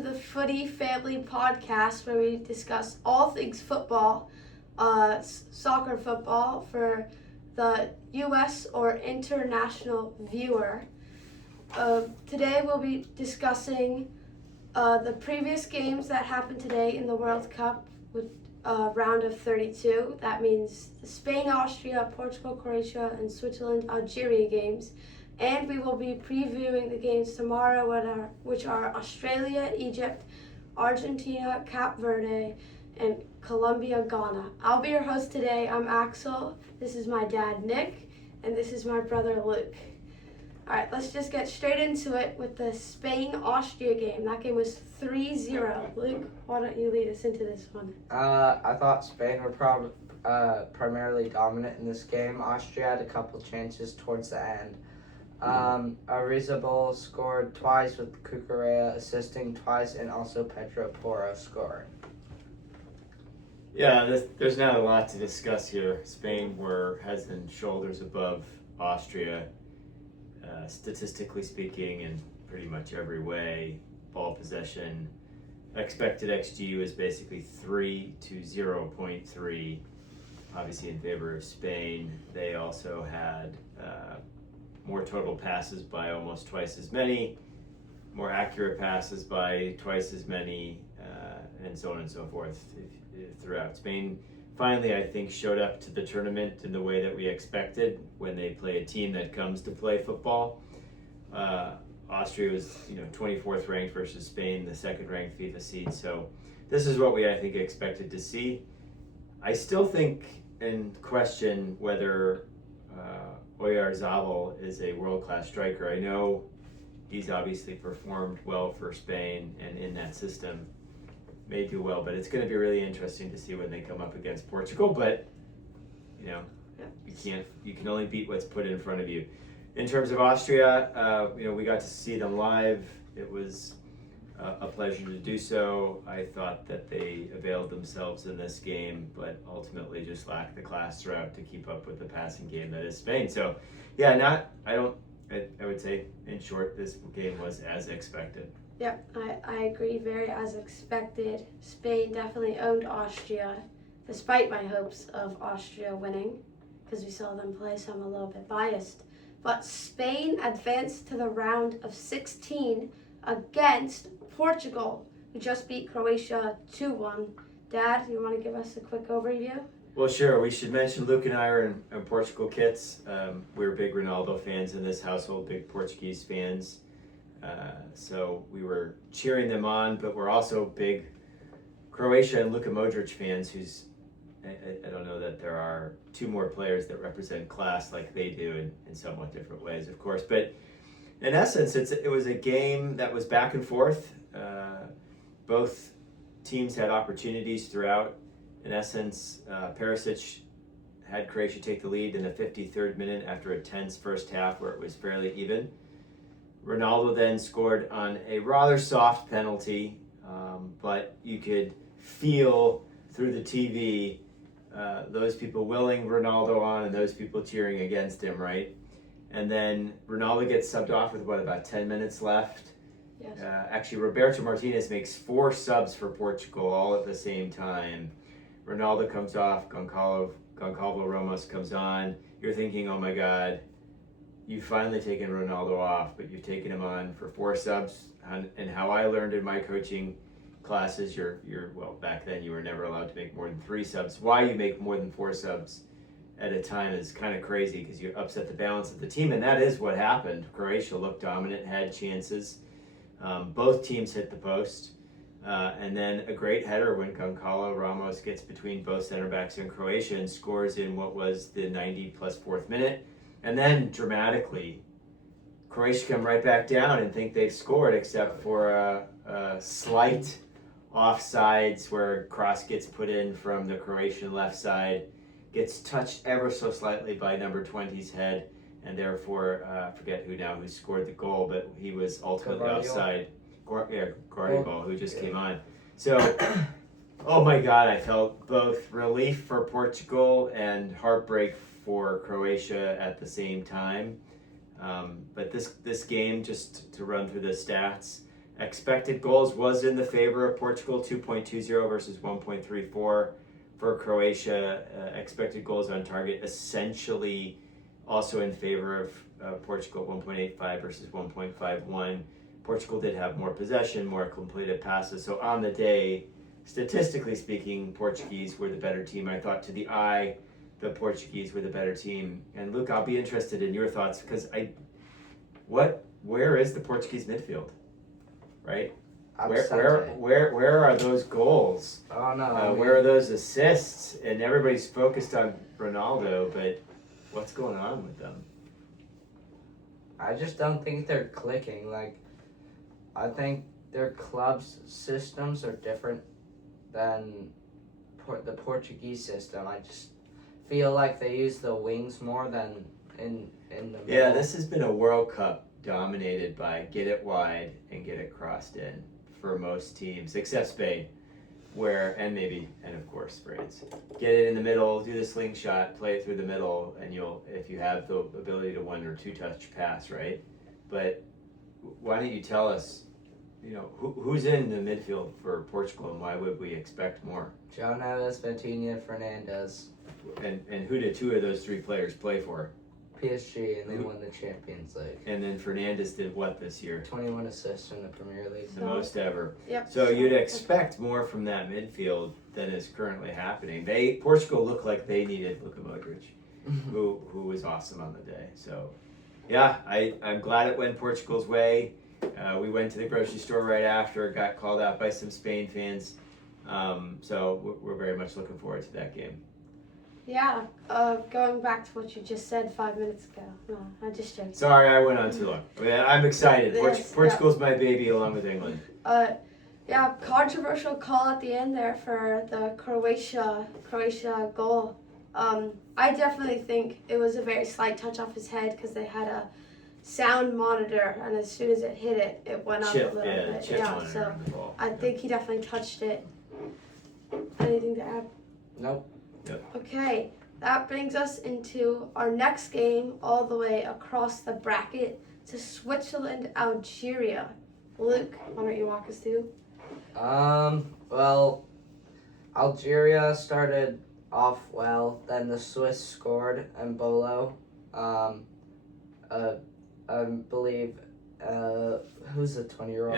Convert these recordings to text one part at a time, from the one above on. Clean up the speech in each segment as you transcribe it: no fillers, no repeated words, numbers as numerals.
to the Footy Family Podcast, where we discuss all things football, soccer football for the U.S. or international viewer. Today we'll be discussing the previous games that happened today in the World Cup with round of 32. That means the Spain, Austria, Portugal, Croatia, and Switzerland, Algeria games. And we will be previewing the games tomorrow, which are Australia, Egypt, Argentina, Cape Verde, and Colombia, Ghana. I'll be your host today. I'm Axel. This is my dad, Nick, and this is my brother, Luke. All right, let's just get straight into it with the Spain-Austria game. That game was 3-0. Luke, why don't you lead us into this one? I thought Spain were primarily dominant in this game. Austria had a couple chances towards the end. Arizabal scored twice with Cucurella assisting twice, and also Pedro Porro scoring. Yeah, there's not a lot to discuss here. Spain were heads and shoulders above Austria, statistically speaking, in pretty much every way. Ball possession, expected XG was basically 3 to 0.3, obviously in favor of Spain. They also had more total passes by almost twice as many, more accurate passes by twice as many, and so on and so forth throughout. Spain finally, I think, showed up to the tournament in the way that we expected when they play a team that comes to play football. Austria was, 24th ranked versus Spain, the second ranked FIFA seed. So this is what I think expected to see. I still think and question whether Oyarzabal is a world-class striker. I know he's obviously performed well for Spain and in that system may do well, but it's going to be really interesting to see when they come up against Portugal. But you can only beat what's put in front of you. In terms of Austria, we got to see them live. It was a pleasure to do so. I thought that they availed themselves in this game, but ultimately just lacked the class throughout to keep up with the passing game that is Spain. So, yeah, I would say, in short, this game was as expected. Yep, I agree, very as expected. Spain definitely owned Austria, despite my hopes of Austria winning, because we saw them play, so I'm a little bit biased. But Spain advanced to the round of 16 against Portugal, who just beat Croatia 2-1. Dad, you want to give us a quick overview? Well, sure. We should mention Luke and I are in Portugal kits. We're big Ronaldo fans in this household, big Portuguese fans. So we were cheering them on, but we're also big Croatia and Luka Modric fans I don't know that there are two more players that represent class like they do in somewhat different ways, of course. But in essence, it was a game that was back and forth. Both teams had opportunities throughout. In essence, Perisic had Croatia take the lead in the 53rd minute after a tense first half where it was fairly even. Ronaldo then scored on a rather soft penalty, but you could feel through the TV those people willing Ronaldo on and those people cheering against him, right? And then Ronaldo gets subbed off with about 10 minutes left. Yes. Actually, Roberto Martinez makes 4 subs for Portugal all at the same time. Ronaldo comes off, Goncalves Ramos comes on. You're thinking, oh my God, you've finally taken Ronaldo off, but you've taken him on for 4 subs. And how I learned in my coaching classes, back then you were never allowed to make more than 3 subs. Why you make more than 4 subs at a time is kind of crazy because you upset the balance of the team, and that is what happened. Croatia looked dominant, had chances. Both teams hit the post, and then a great header when Goncalves Ramos gets between both center backs in Croatia and scores in what was the 90 plus 4th minute. And then dramatically, Croatia come right back down and think they've scored, except for a slight offsides where a cross gets put in from the Croatian left side, gets touched ever so slightly by number 20's head, and therefore, I forget who scored the goal, but he was ultimately offside. Guardiola, who just came on. So, oh my God, I felt both relief for Portugal and heartbreak for Croatia at the same time. But this game, just to run through the stats, Expected goals was in the favor of Portugal, 2.20 versus 1.34 for Croatia. Expected goals on target essentially also in favor of Portugal, 1.85 versus 1.51. Portugal did have more possession, more completed passes. So on the day, statistically speaking, Portuguese were the better team. I thought to the eye, the Portuguese were the better team. And Luke, I'll be interested in your thoughts because where is the Portuguese midfield? Right? Where are those goals? Oh no. Where are those assists? And everybody's focused on Ronaldo, but what's going on with them? I just don't think they're clicking. Like, I think their club's systems are different than the Portuguese system. I just feel like they use the wings more than in the middle. Yeah, this has been a World Cup dominated by get it wide and get it crossed in for most teams, except Spain, and of course France. Get it in the middle, do the slingshot, play it through the middle, and if you have the ability to one or two touch pass, right? But why don't you tell us, who's in the midfield for Portugal and why would we expect more? João Neves, Vitinha, Fernandes. And who did two of those three players play for? PSG, and they won the Champions League. And then Fernandes did what this year? 21 assists in the Premier League. The most ever. Yep. So you'd expect more from that midfield than is currently happening. Portugal looked like they needed Luka Modric, who was awesome on the day. So, yeah, I'm glad it went Portugal's way. We went to the grocery store right after, got called out by some Spain fans. So we're very much looking forward to that game. Yeah, going back to what you just said 5 minutes ago. No, I just joking. Sorry, I went on too long. I'm excited. Yes, Portugal's my baby along with England. Yeah, controversial call at the end there for the Croatia goal. I definitely think it was a very slight touch off his head because they had a sound monitor, and as soon as it hit it, it went up a little bit. So I think he definitely touched it. Anything to add? Nope. Okay, that brings us into our next game all the way across the bracket to Switzerland, Algeria. Luke, why don't you walk us through? Well, Algeria started off well, then the Swiss scored, and Bolo, I believe, who's the 20-year-old?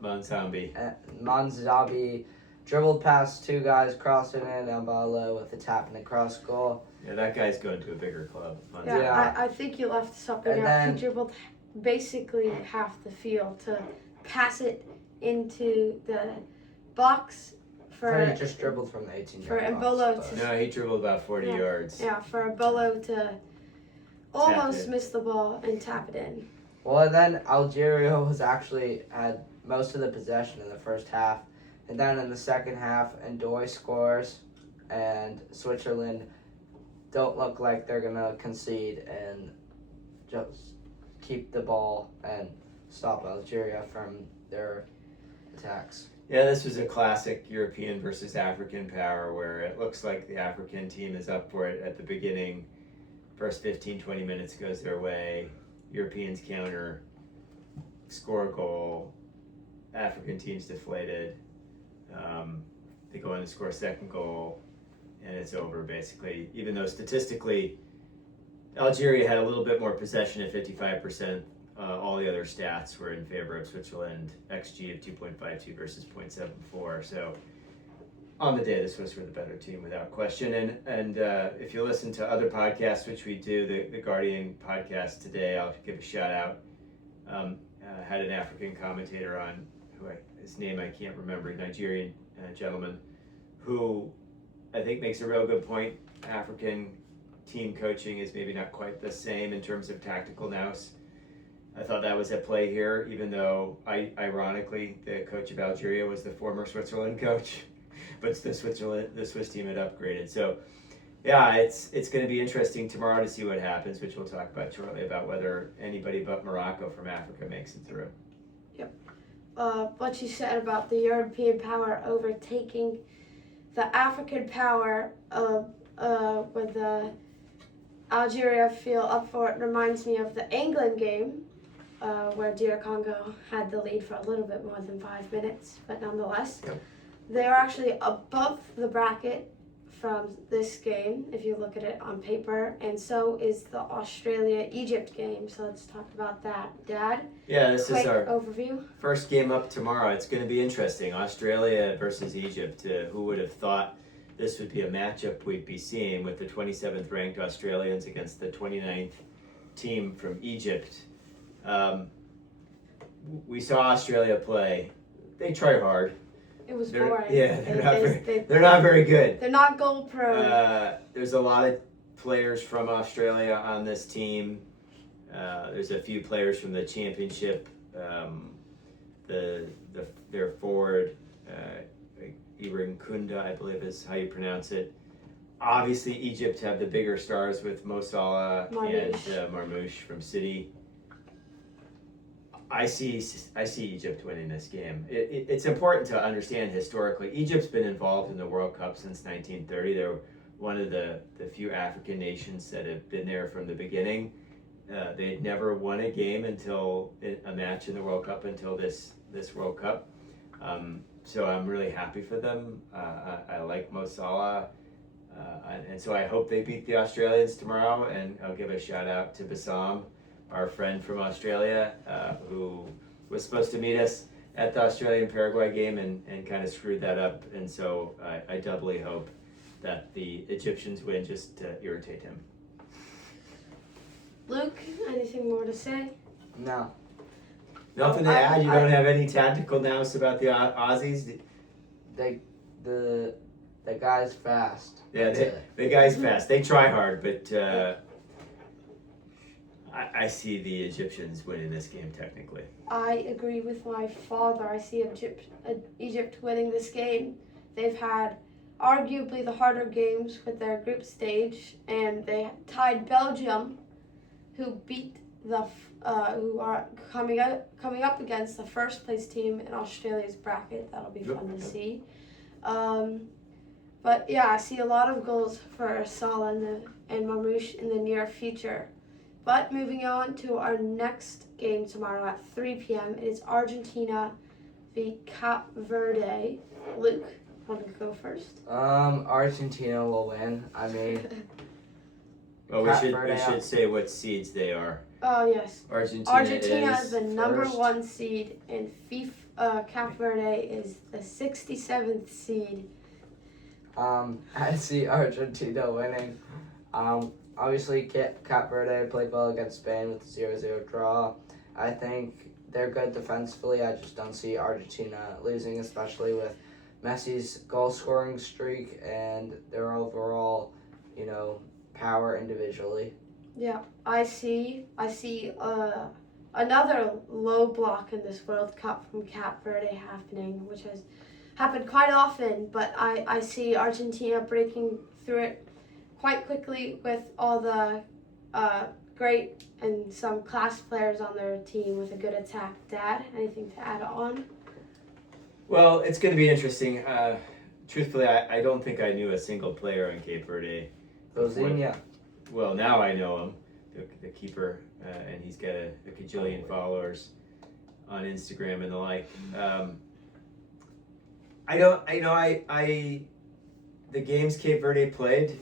Manzambi. Manzabi dribbled past two guys, crossed it in, and Bolo with a tap and a cross goal. Yeah, that guy's going to a bigger club. Yeah. I think you left something And out. then- He dribbled basically half the field to pass it into the box He just dribbled from the 18-yard box. Embolo to No, he dribbled about 40 yards. Yeah, for Embolo to almost miss the ball and tap it in. Well, and then Algeria had most of the possession in the first half. And then in the second half, Ndoye scores, and Switzerland don't look like they're going to concede and just keep the ball and stop Algeria from their attacks. Yeah, this was a classic European versus African power where it looks like the African team is up for it at the beginning. First 15, 20 minutes goes their way. Europeans counter, score a goal. African team's deflated. They go in and score a second goal, and it's over basically. Even though statistically, Algeria had a little bit more possession at 55%. All the other stats were in favor of Switzerland. XG of 2.52 versus 0.74. So on the day, the Swiss were the better team without question. And if you listen to other podcasts, which we do, the Guardian podcast today, I'll give a shout out. Had an African commentator on, his name I can't remember, Nigerian gentleman, who I think makes a real good point. African team coaching is maybe not quite the same in terms of tactical nous. I thought that was at play here, even though ironically the coach of Algeria was the former Switzerland coach, but the Swiss team had upgraded. So yeah, it's going to be interesting tomorrow to see what happens, which we'll talk about shortly, about whether anybody but Morocco from Africa makes it through. What you said about the European power overtaking the African power with the Algeria feel up for it reminds me of the England game where DR Congo had the lead for a little bit more than 5 minutes, but nonetheless, Yep. they are actually above the bracket from this game, if you look at it on paper, and so is the Australia-Egypt game. So let's talk about that. Dad, Yeah, this quick is our overview. first game up tomorrow. It's going to be interesting. Australia versus Egypt. Who would have thought this would be a matchup we'd be seeing with the 27th ranked Australians against the 29th team from Egypt? We saw Australia play. They try hard. It was They're- boring. yeah, they're not very- they- They're not very good. They're not goal prone. There's a lot of players from Australia on this team. There's a few players from the championship. Their forward, Ibrahim Kunda, I believe is how you pronounce it. Obviously, Egypt have the bigger stars with Mo Salah and Marmoush from City. I see Egypt winning this game. It's important to understand historically. Egypt's been involved in the World Cup since 1930. They're one of the few African nations that have been there from the beginning. They'd never won a game until a match in the World Cup until this World Cup. So I'm really happy for them. I like Mo Salah. And so I hope they beat the Australians tomorrow. And I'll give a shout out to Bassam, our friend from Australia, who was supposed to meet us at the Australian-Paraguay game and kind of screwed that up. And so I doubly hope that the Egyptians win just to irritate him. Luke, anything more to say? No. Nothing to add? You don't have any tactical nous about the Aussies? The guy's fast. Yeah, That's it. the guy's fast. They try hard, but I see the Egyptians winning this game technically. I agree with my father. I see Egypt winning this game. They've had arguably the harder games with their group stage, and they tied Belgium, who beat who are coming up against the first place team in Australia's bracket. That'll be fun to see. But yeah, I see a lot of goals for Salah and Marmoush in the near future. But moving on to our next game tomorrow at 3 p.m. It is Argentina v Cape Verde. Luke, want to go first? Argentina will win. I mean, Well, Cape we Verde should say what seeds they are. Oh yes. Argentina is the number first. 1 seed, and Cape Verde is the 67th seed. I see Argentina winning. Obviously, Cape Verde played well against Spain with a 0-0 draw. I think they're good defensively. I just don't see Argentina losing, especially with Messi's goal-scoring streak and their overall, power individually. Yeah, I see another low block in this World Cup from Cape Verde happening, which has happened quite often, but I see Argentina breaking through it quite quickly with all the great and some class players on their team with a good attack. Dad, anything to add on? Well, it's going to be interesting. Truthfully, I don't think I knew a single player in Cape Verde. Bozinha. Well, now I know him, the keeper, and he's got a gajillion followers on Instagram and the like. The games Cape Verde played,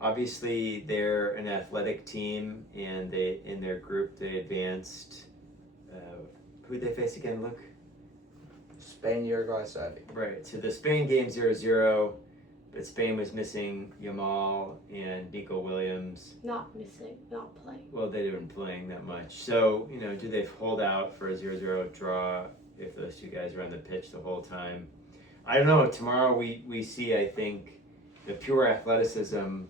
obviously they're an athletic team, and in their group they advanced. Who'd they face again, Luke? Spain, Uruguay, Serbia. Right, so the Spain game 0-0, but Spain was missing Yamal and Nico Williams. Not missing, not playing. Well, they weren't playing that much. So, do they hold out for a 0-0 draw if those two guys are on the pitch the whole time? I don't know. Tomorrow we see, I think, the pure athleticism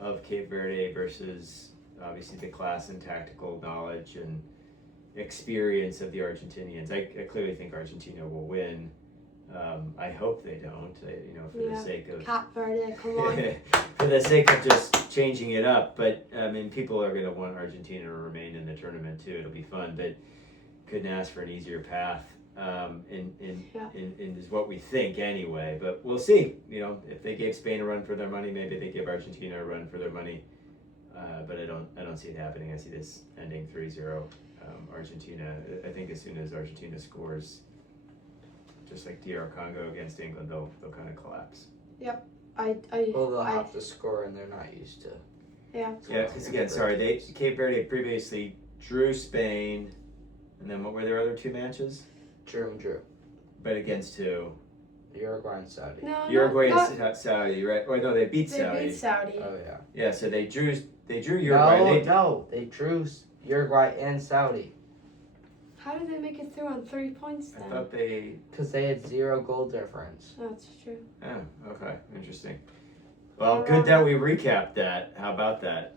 of Cape Verde versus obviously the class and tactical knowledge and experience of the Argentinians. I clearly think Argentina will win. I hope they don't, for the sake of Cape Verde, come on. for the sake of just changing it up. But people are going to want Argentina to remain in the tournament too. It'll be fun, but couldn't ask for an easier path. In is what we think anyway. But we'll see. If they gave Spain a run for their money, maybe they give Argentina a run for their money. but I don't see it happening. I see this ending 3-0 Argentina. I think as soon as Argentina scores, just like DR Congo against England, they'll kind of collapse. I Well, they'll have to score, and they're not used to. Yeah. Yeah, because again, Cape Verde previously drew Spain, and then what were their other two matches? Drew. But against who? Uruguay and Saudi. No, Uruguay not, and Saudi, right? Or no, they beat they Saudi. beat Saudi. Oh yeah. Yeah, so they drew Uruguay. No, they drew Uruguay and Saudi How did they make it through on 3 points I then? thought they. because they had 0 goal difference. That's true. Oh, okay, interesting. Well, good that we recapped that. How about that?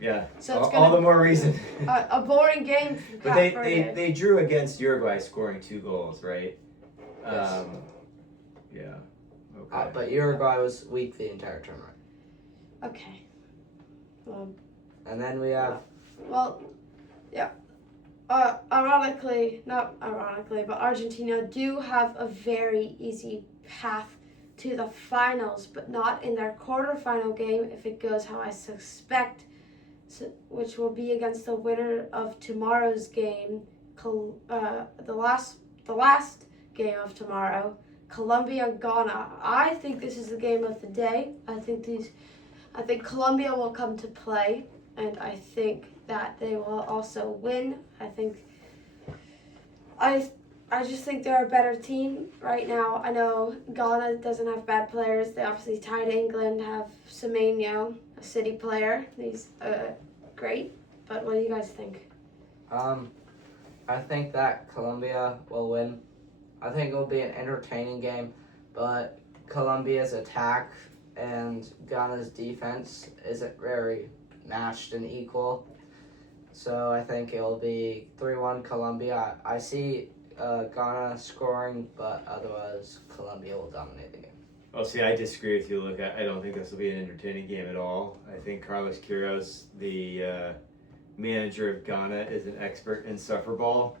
Yeah, So it's all gonna- the more reason. A boring game for But Cape Verde. they drew against Uruguay, scoring 2 goals, right? Yes. Yeah. Okay. But Uruguay was weak the entire tournament. Okay. And then we have Well, yeah. Not ironically, but Argentina do have a very easy path to the finals, but not in their quarterfinal game if it goes how I suspect, which will be against the winner of tomorrow's game, the last game of tomorrow, Colombia-Ghana. I think this is the game of the day. I think Colombia will come to play, and I think that they will also win. I just think they're a better team right now. I know Ghana doesn't have bad players. They obviously tied England, have Semenyo, a City player. He's great. But what do you guys think? I think that Colombia will win. I think it will be an entertaining game, but Colombia's attack and Ghana's defense isn't very matched and equal. So I think it will be 3-1 Colombia. I see Ghana scoring, but otherwise Colombia will dominate the game. Well, see, I disagree with you. Look, I don't think this will be an entertaining game at all. I think Carlos Queiroz, the manager of Ghana, is an expert in suffer ball.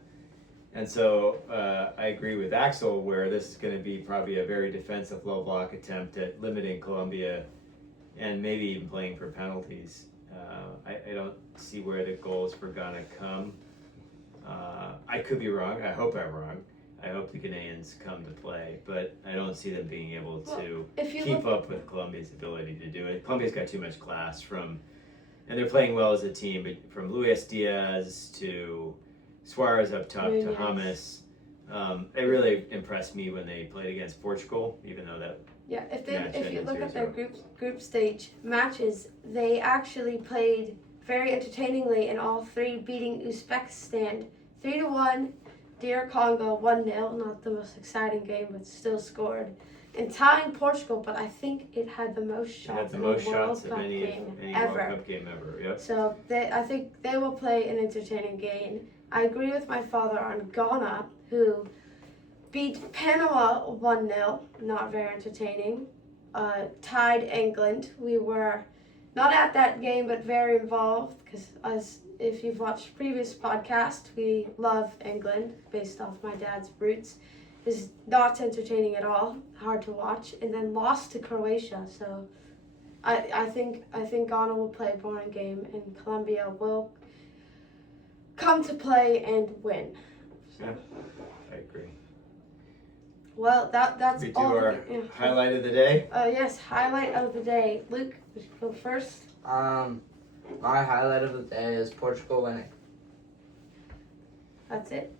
And so I agree with Axel where this is going to be probably a very defensive low block attempt at limiting Colombia and maybe even playing for penalties. I don't see where the goals for Ghana come. I could be wrong. I hope I'm wrong. I hope the Ghanaians come to play, but I don't see them being able to keep up with Colombia's ability to do it. Colombia's got too much class and they're playing well as a team, but from Luis Diaz to Suarez up top to James. It really impressed me when they played against Portugal, even though that. Yeah, if you ended look at their 0-0. group stage matches, they actually played very entertainingly in all three, beating Uzbekistan 3-1, DR Congo 1-0, not the most exciting game, but still scored, and tying Portugal. But I think it had the most shots. It had the in most a World shots of Cup any game World ever. Cup game ever. Yep. So I think they will play an entertaining game. I agree with my father on Ghana, who beat Panama 1-0, not very entertaining. Tied England. We were not at that game, but very involved because if you've watched previous podcast, we love England based off my dad's roots. It's not entertaining at all, hard to watch, and then lost to Croatia. So I think Ghana will play a boring game, and Colombia will come to play and win. So. Yeah, I agree. Well, that's We do all. our highlight of the day. Yes, highlight of the day. Luke, would you go first? My highlight of the day is Portugal winning. That's it.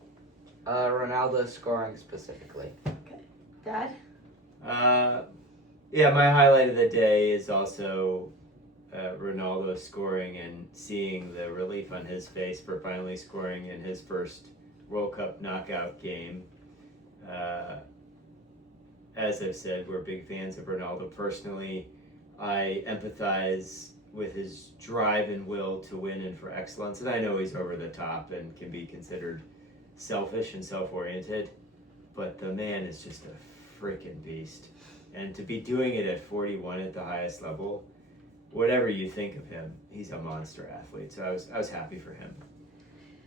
Ronaldo scoring specifically. Dad? Yeah, my highlight of the day is also Ronaldo scoring and seeing the relief on his face for finally scoring in his first World Cup knockout game. As I've said, we're big fans of Ronaldo personally. I empathize with his drive and will to win and for excellence, and I know he's over the top and can be considered selfish and self-oriented, but the man is just a freaking beast. And to be doing it at 41 at the highest level, whatever you think of him, he's a monster athlete. So I was happy for him.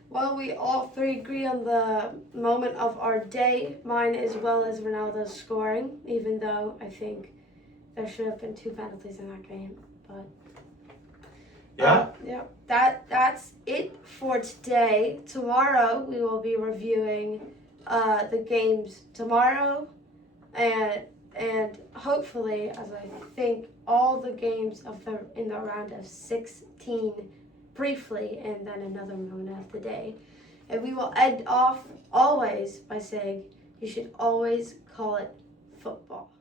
Well, we all three agree on the moment of our day. Mine as well as Ronaldo's scoring, even though I think there should have been 2 penalties in that game. But Yeah. That's it for today. Tomorrow we will be reviewing the games tomorrow, and hopefully, as I think, all the games in the round of 16 briefly, and then another moment of the day. And we will end off always by saying you should always call it football.